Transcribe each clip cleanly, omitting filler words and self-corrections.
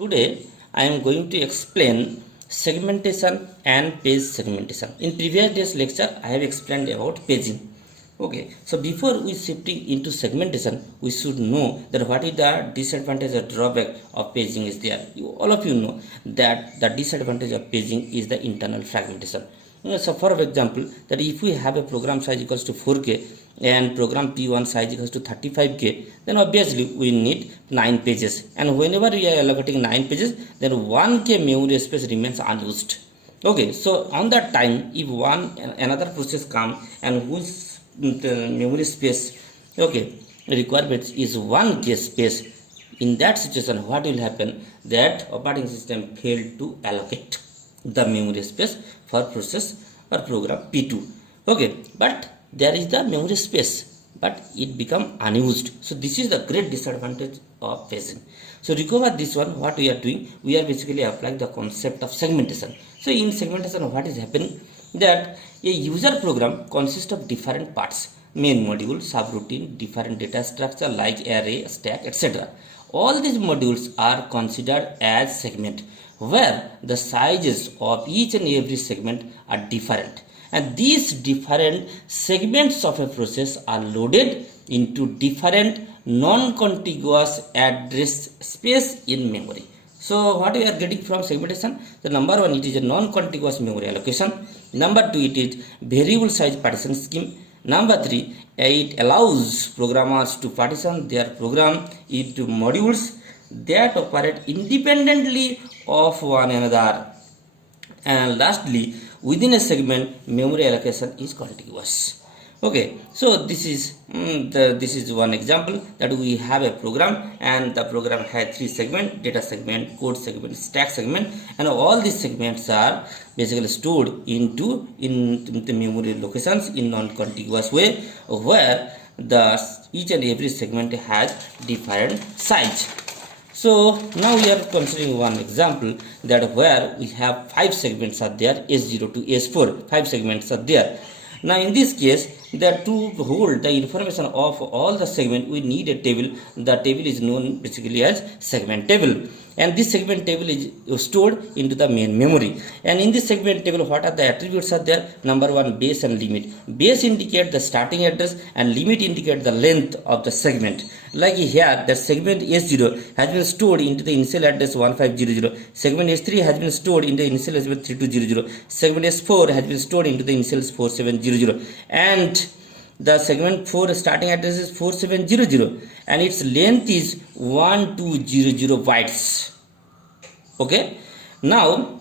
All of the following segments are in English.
Today I am going to explain segmentation and page segmentation. In previous day's lecture I have explained about paging. Okay, so before we shifting into segmentation, we should know that what is the disadvantage or drawback of paging is there. All of you know that the disadvantage of paging is the internal fragmentation. So for example, that if we have a program size equals to 4K and program P1 size equals to 35K, then obviously we need 9 pages. And whenever we are allocating 9 pages, then 1K memory space remains unused. Okay, so on that time, if another process come and whose memory space, okay, requirement is 1K space, in that situation, what will happen? That operating system failed to allocate the memory space for process or program P2. Okay, but there is the memory space, but it become unused. So this is the great disadvantage of paging. So recover this one, what we are doing, we are basically applying the concept of segmentation. So in segmentation, what is happening? That a user program consists of different parts, main module, subroutine, different data structure like array, stack, etc. All these modules are considered as segment, where the sizes of each and every segment are different, and these different segments of a process are loaded into different non-contiguous address space in memory. So what we are getting from segmentation? The number one, it is a non-contiguous memory allocation. Number two, it is variable size partition scheme. Number three, it allows programmers to partition their program into modules that operate independently of one another. And lastly, within a segment, memory allocation is contiguous. Okay, so this is one example that we have a program, and the program had 3 segments: data segment, code segment, stack segment, and all these segments are basically stored in the memory locations in non-contiguous way, where each and every segment has different size. So now we are considering one example that where we have 5 segments are there, S0 to S4, 5 segments are there. Now in this case, to hold the information of all the segment, we need a table. The table is known basically as segment table, and this segment table is stored into the main memory. And in this segment table, what are the attributes are there? Number one, base and limit. Base indicate the starting address and limit indicate the length of the segment. Like here, the segment S0 has been stored into the initial address 1500. Segment S3 has been stored in the initial address 3200. Segment S4 has been stored into the initial 4700. And the segment 4 starting address is 4700 and its length is 1200 bytes. Okay. Now,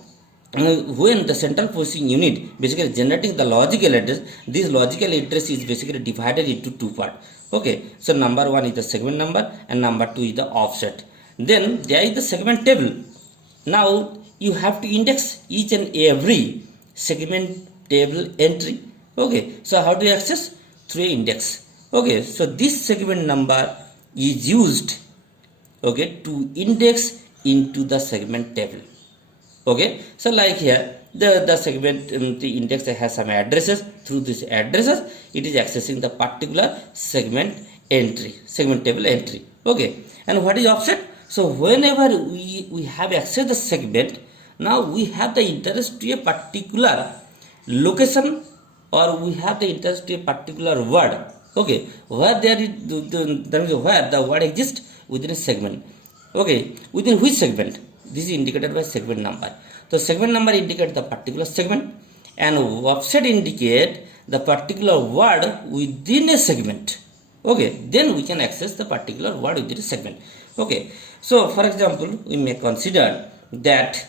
when the central processing unit basically generating the logical address, this logical address is basically divided into 2 parts. Okay, so number 1 is the segment number and number 2 is the offset. Then there is the segment table. Now you have to index each and every segment table entry. Okay, so how do you access? Through index. Okay, so this segment number is used, okay, to index into the segment table. Okay, so like here the segment the index has some addresses. Through these addresses it is accessing the particular segment table entry. Okay, and what is offset? So whenever we have access the segment, now we have the interest to a particular location, or we have the interest to a particular word. Okay, where there is where the word exists within a segment. Okay, within which segment? This is indicated by segment number. So segment number indicates the particular segment, and offset indicate the particular word within a segment. Okay, then we can access the particular word within a segment. Okay, so for example, we may consider that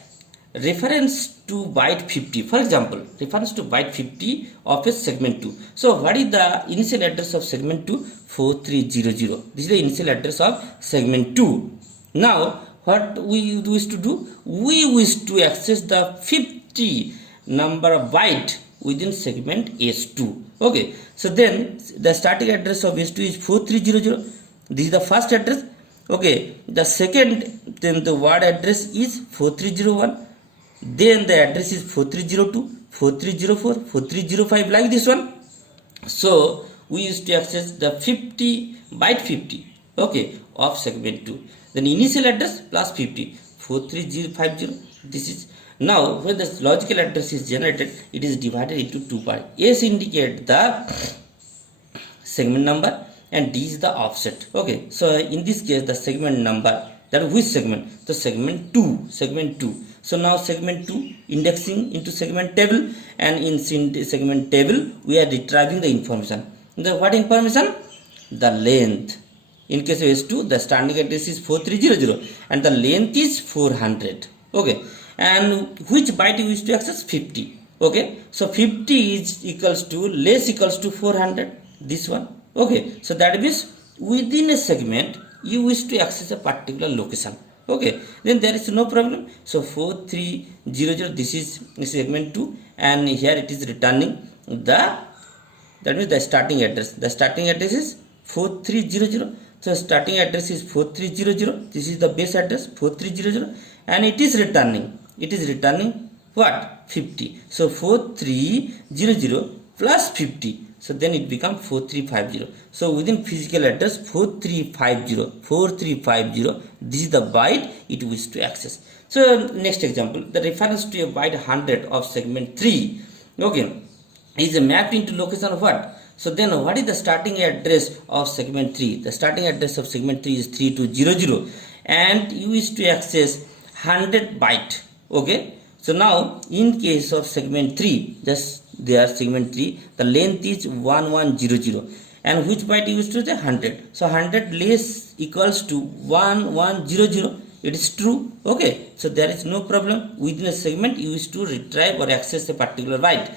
reference to byte 50. For example, reference to byte 50 of a segment 2. So what is the initial address of segment 2? 4300. This is the initial address of segment 2. Now what we wish to do? We wish to access the 50 number of byte within segment S2. Okay, so then the starting address of S2 is 4300. This is the first address. Okay, the second, then the word address is 4301. Then the address is 4302, 4304, 4305, like this one. So we used to access the 50 byte 50, okay, of segment 2. Then initial address plus 50, 43050. This is now when the logical address is generated, it is divided into two parts. S indicate the segment number and D is the offset. Okay, so in this case the segment number, that which segment? The segment 2. So now segment 2 indexing into segment table, and in segment table we are retrieving the information. The what information? The length. In case of S2, the starting address is 4300 and the length is 400. Okay, and which byte you wish to access? 50. Okay, so 50 is equals to less equals to 400. This one. Okay, so that means within a segment you wish to access a particular location. Okay, then there is no problem. So 4300, this is segment 2, and here it is returning that means the starting address. The starting address is 4300. So starting address is 4300. This is the base address 4300, and it is returning what? 50. So 4300 plus 50. So then it becomes 4350. So within physical address 4350, this is the byte it wishes to access. So next example, the reference to a byte 100 of segment 3, okay, is mapped into location of what? So then what is the starting address of segment 3? The starting address of segment 3 is 3200, and you wish to access 100 byte. Okay, so now in case of segment 3, just there segment 3, the length is 1100, and which byte you wish to say? 100. So 100 less equals to 1100. It is true. Okay, so there is no problem. Within a segment you wish to retrieve or access a particular byte.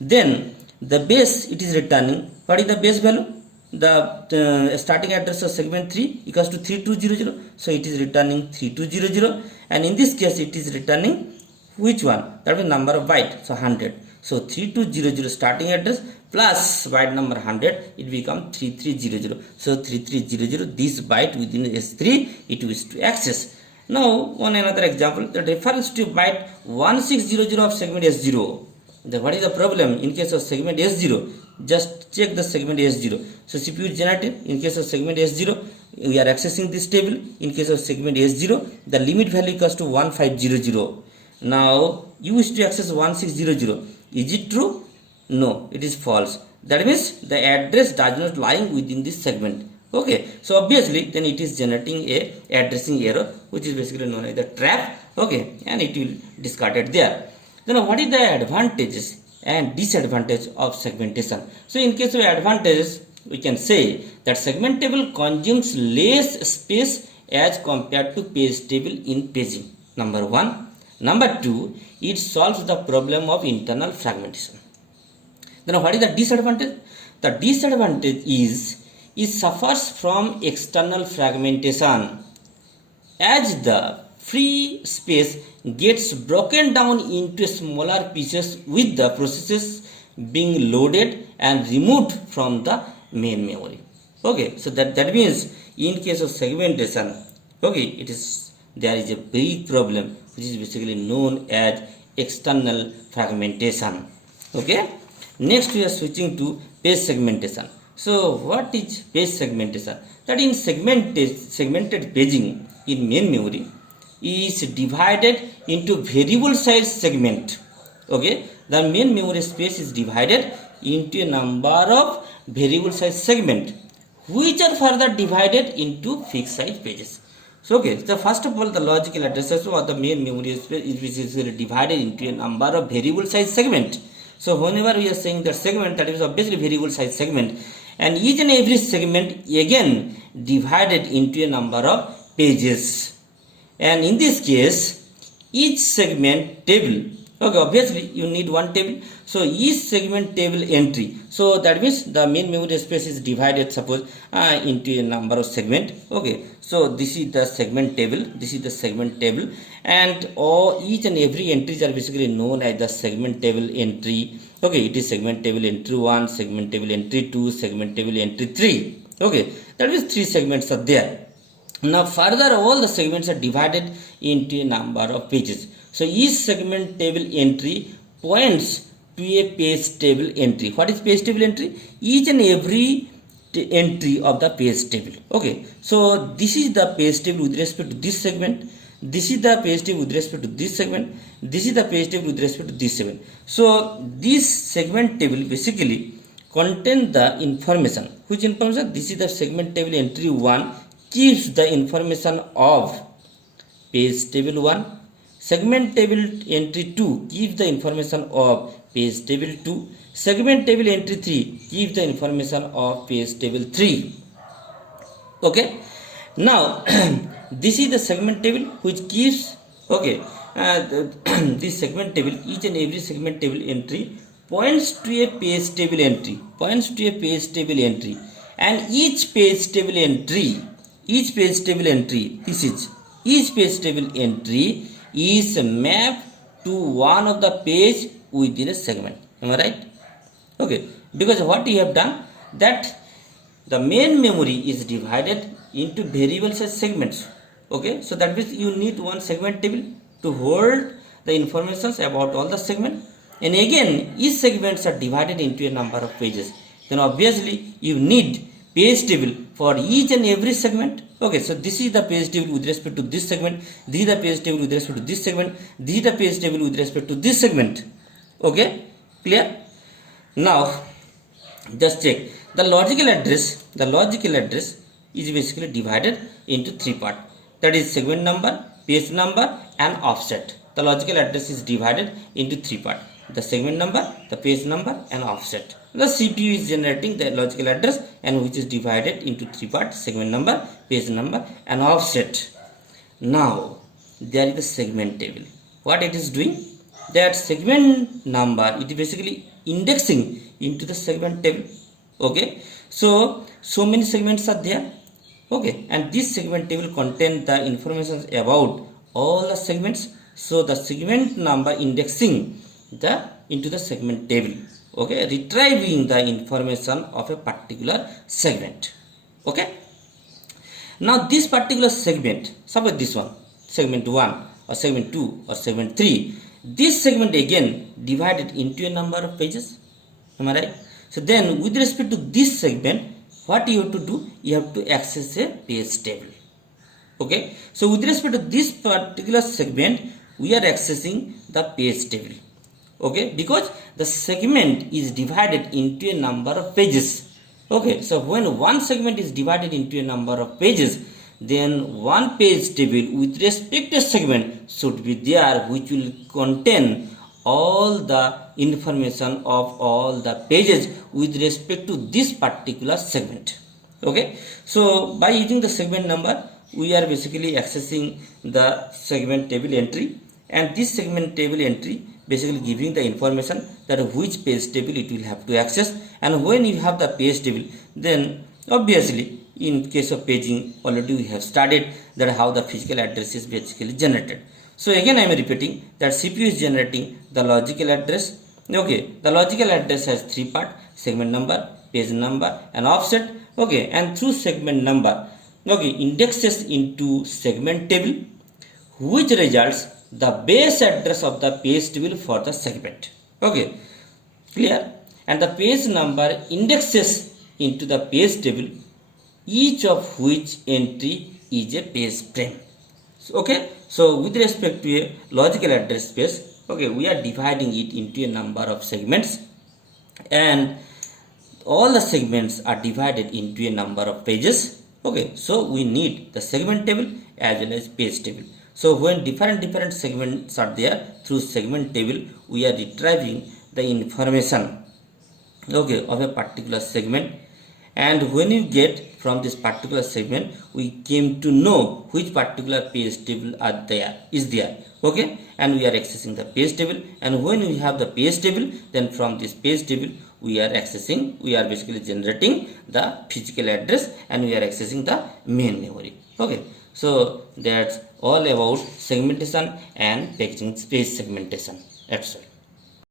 Then the base it is returning. What is the base value? The starting address of segment 3 equals to 3200. So it is returning 3200, and in this case it is returning which one? That is number of byte. So 100. So 3200 starting address plus byte number 100, it becomes 3300. So 3300, this byte within S3 it wishes to access. Now on another example, the reference to byte 1600 of segment S0. What is the problem in case of segment S0? Just check the segment S0. So CPU is generated. In case of segment S0, we are accessing this table. In case of segment S0, the limit value equals to 1500. Now you wish to access 1600. Is it true? No, it is false. That means the address does not lie within this segment. Okay, so obviously then it is generating a addressing error, which is basically known as the trap. Okay, and it will discard it there. Then what is the advantages and disadvantage of segmentation? So in case of advantages, we can say that segment table consumes less space as compared to page table in paging. Number 1. Number 2, it solves the problem of internal fragmentation. Then what is the disadvantage? The disadvantage is it suffers from external fragmentation, as the free space gets broken down into smaller pieces with the processes being loaded and removed from the main memory. Okay, so that means in case of segmentation, okay, there is a big problem which is basically known as external fragmentation. Okay, next we are switching to page segmentation. So what is page segmentation? That in segmented paging in main memory is divided into variable size segment. Okay, the main memory space is divided into a number of variable size segment, which are further divided into fixed size pages. So okay, so first of all, the logical addresses of the main memory space is basically divided into a number of variable size segment. So whenever we are saying that segment, that is obviously variable size segment, and each and every segment again divided into a number of pages. And in this case, each segment table, okay, obviously you need one table. So each segment table entry, so that means the main memory space is divided, suppose into a number of segment. Okay, so this is the segment table, and each and every entries are basically known as the segment table entry. Okay, it is segment table entry 1, segment table entry 2, segment table entry 3. Okay, that means 3 segments are there. Now further, all the segments are divided into a number of pages. So each segment table entry points to a page table entry. What is page table entry? Each and every entry of the page table. Okay, so this is the page table with respect to this segment. this is the page table with respect to this segment, this is the page table with respect to this segment. So this segment table basically contain the information. Which information? This is the segment table entry 1 keeps the information of page table 1. Segment table entry 2 gives the information of page table 2. Segment table entry 3 gives the information of page table 3. Okay, now this is the segment table which gives, okay, this segment table, each and every segment table entry points to a page table entry, and each page table entry, each page table entry is mapped to one of the page within a segment. Am I right? Okay, because what we have done, that the main memory is divided into variables as segments. Okay, so that means you need one segment table to hold the informations about all the segment, and again each segments are divided into a number of pages. Then obviously you need page table for each and every segment. Okay, so this is the page table with respect to this segment, this is the page table with respect to this segment, this is the page table with respect to this segment. Okay, clear? Now just check the logical address. The logical address is basically divided into three parts, that is segment number, page number and offset. The logical address is divided into three parts: the segment number, the page number and offset. The CPU is generating the logical address, and which is divided into three parts: segment number, page number and offset. Now there is the segment table. What it is doing, that segment number, it is basically indexing into the segment table. Okay, so many segments are there. Okay, and this segment table contains the information about all the segments. So the segment number indexing the into the segment table. Okay, retrieving the information of a particular segment. Okay, now this particular segment, suppose this one, segment 1 or segment 2 or segment 3, this segment again divided into a number of pages. Am I right? So then with respect to this segment, what you have to do, you have to access a page table. Okay, so with respect to this particular segment, we are accessing the page table. Okay, because the segment is divided into a number of pages. Okay, so when one segment is divided into a number of pages, then one page table with respect to segment should be there, which will contain all the information of all the pages with respect to this particular segment. Okay, so by using the segment number, we are basically accessing the segment table entry, and this segment table entry basically giving the information that which page table it will have to access. And when you have the page table, then obviously in case of paging already we have studied that how the physical address is basically generated. So again I am repeating that CPU is generating the logical address. Okay, the logical address has three parts: segment number, page number and offset. Okay, and through segment number, okay, indexes into segment table, which results the base address of the page table for the segment. Okay, clear? And the page number indexes into the page table, each of which entry is a page frame. So, okay, so with respect to a logical address space, okay, we are dividing it into a number of segments, and all the segments are divided into a number of pages. Okay, so we need the segment table as well as page table. So when different segments are there, through segment table we are retrieving the information, okay, of a particular segment, and when you get from this particular segment, we came to know which particular page table is there. Okay, and we are accessing the page table, and when we have the page table, then from this page table we are basically generating the physical address, and we are accessing the main memory. Okay, so that's all about segmentation and packaging, space segmentation. That's all.